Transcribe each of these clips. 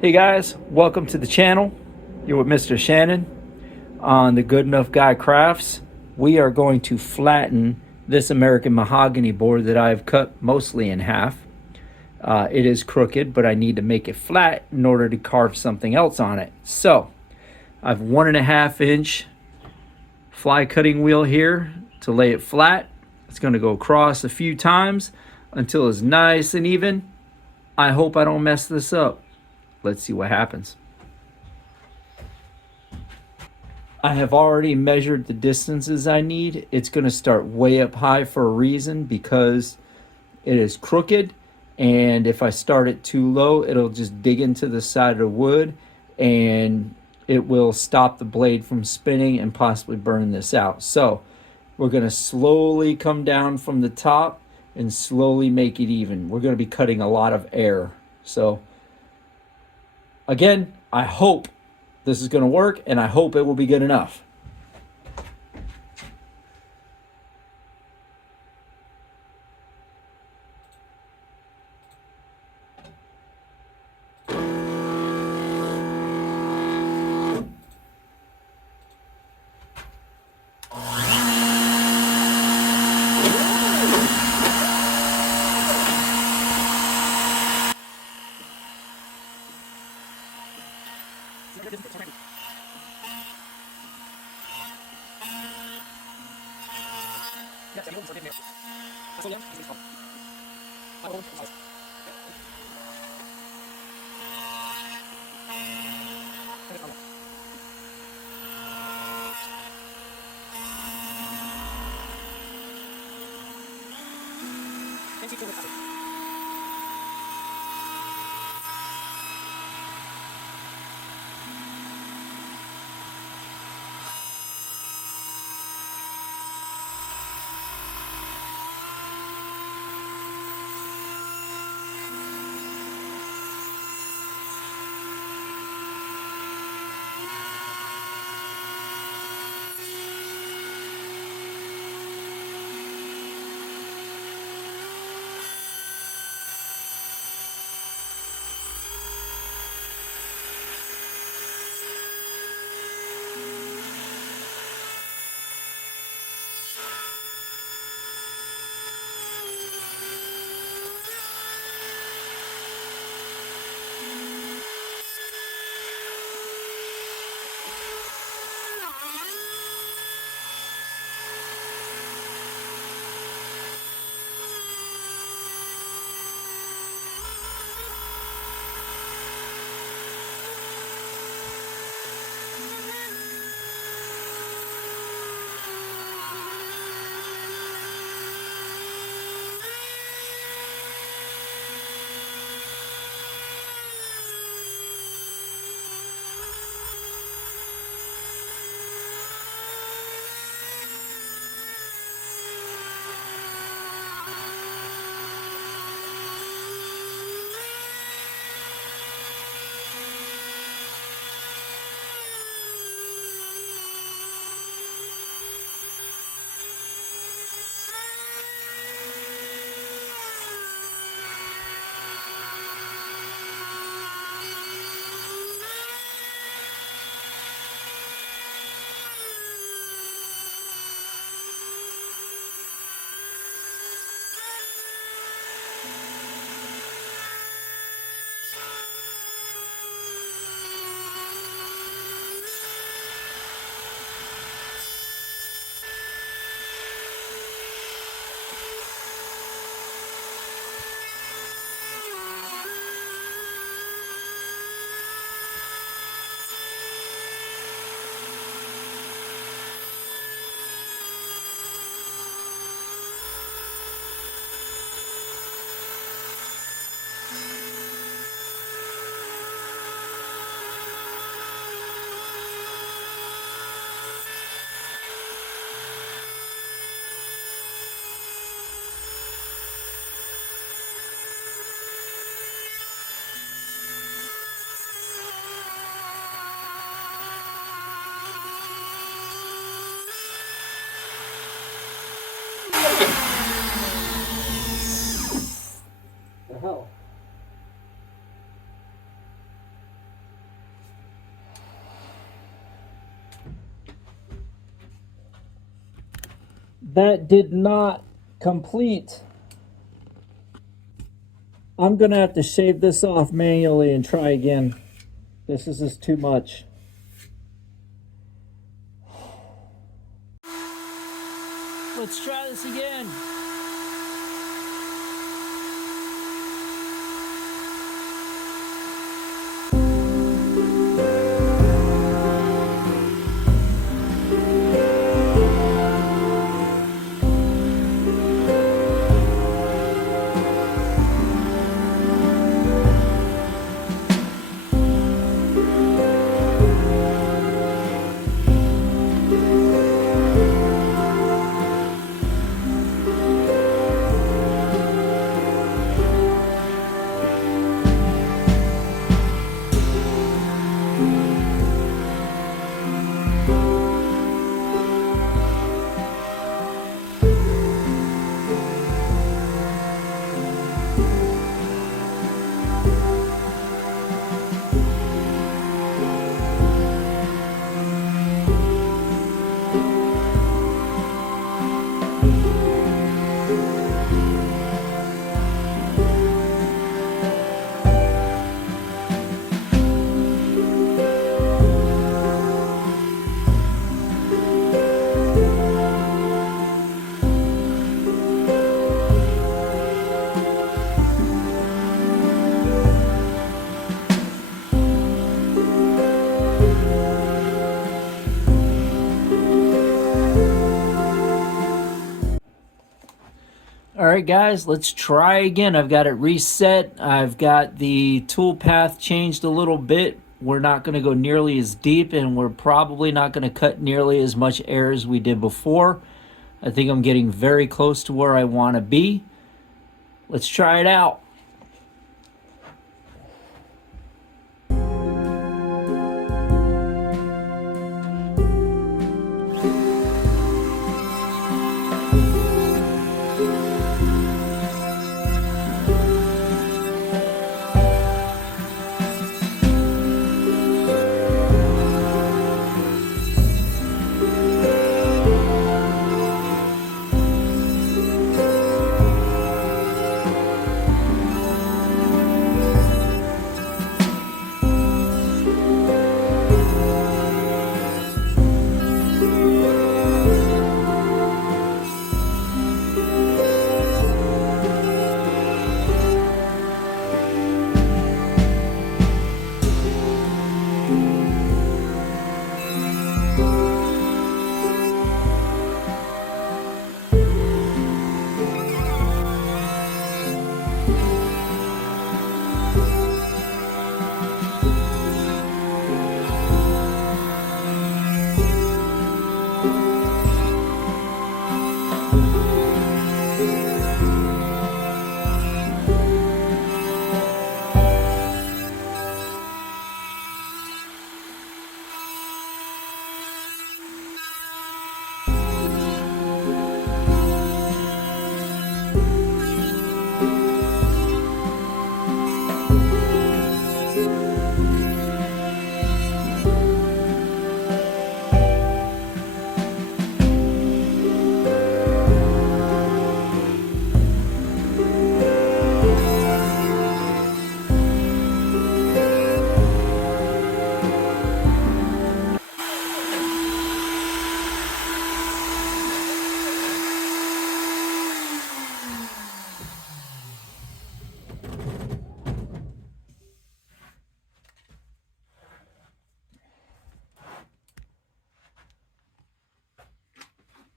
Hey guys, welcome to the channel. You're with Mr. Shannon on the Good Enough Guy Crafts. We are going to flatten this American Mahogany board that I've cut mostly in half. It is crooked, but I need to make it flat in order to carve something else on it. So I have 1.5 inch fly cutting wheel here to lay it flat. It's going to go across a few times until it's nice and even. I hope I don't mess this up. Let's see what happens. I have already measured the distances I need. It's going to start way up high for a reason, because it is crooked, and if I start it too low, it'll just dig into the side of the wood and it will stop the blade from spinning and possibly burn this out. So we're going to slowly come down from the top and slowly make it even. We're going to be cutting a lot of air. So again, I hope this is going to work, and I hope it will be good enough. The hell? That did not complete. I'm gonna have to shave this off manually and try again. This is just too much. Let's try this again. All right, guys, let's try again. I've got it reset. I've got the tool path changed a little bit. We're not going to go nearly as deep, and we're probably not going to cut nearly as much air as we did before. I think I'm getting very close to where I want to be. Let's try it out.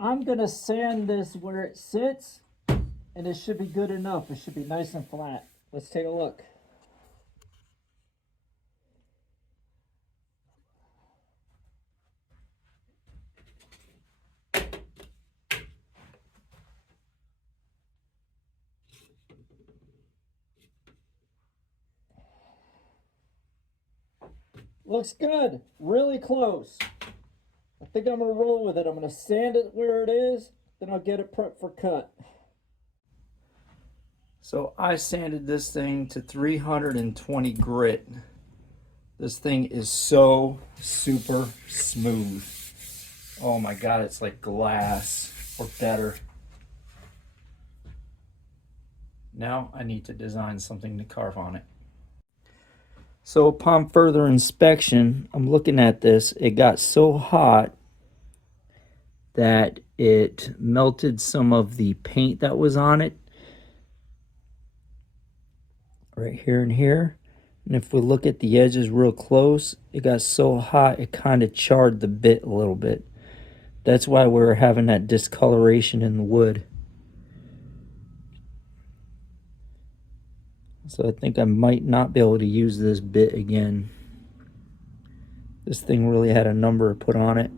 I'm going to sand this where it sits, and it should be good enough. It should be nice and flat. Let's take a look. Looks good. Really close. I think I'm going to roll with it. I'm going to sand it where it is, then I'll get it prepped for cut. So I sanded this thing to 320 grit. This thing is so super smooth. Oh my God, it's like glass. or better. Now I need to design something to carve on it. So upon further inspection, I'm looking at this, it got so hot that it melted some of the paint that was on it. Right here and here. And if we look at the edges real close, it got so hot it kind of charred the bit a little bit. That's why we're having that discoloration in the wood. So I think I might not be able to use this bit again. This thing really had a number put on it.